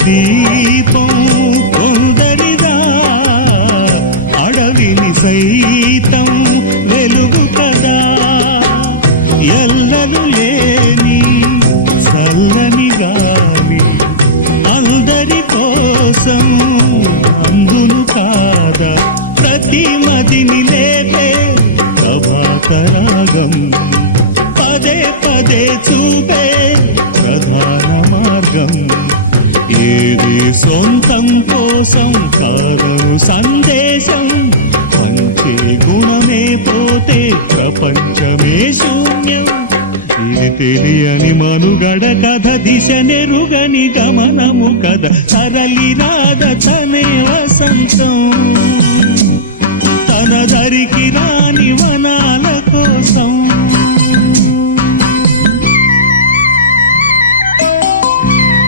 దీపం కొందరిదా అడవిని సైతం వెలుగు కదా ఎల్లలు లేని చల్లని గాలి అందరి కోసం అందును కాదా ప్రతి మదిని లేపే ప్రభాతరాగం పదే పదే చూపే ప్రధాన మార్గం ఏది సొంతం కోసం కాదను సందేశం పంచే గుణమే పోతే ప్రపంచమే శూన్యం ఇది తెలియని మనుగడ కథ దిశ నెరుగని గమనము కథ సరళి రాధ తనే వసంతం తన దరికి రాని వన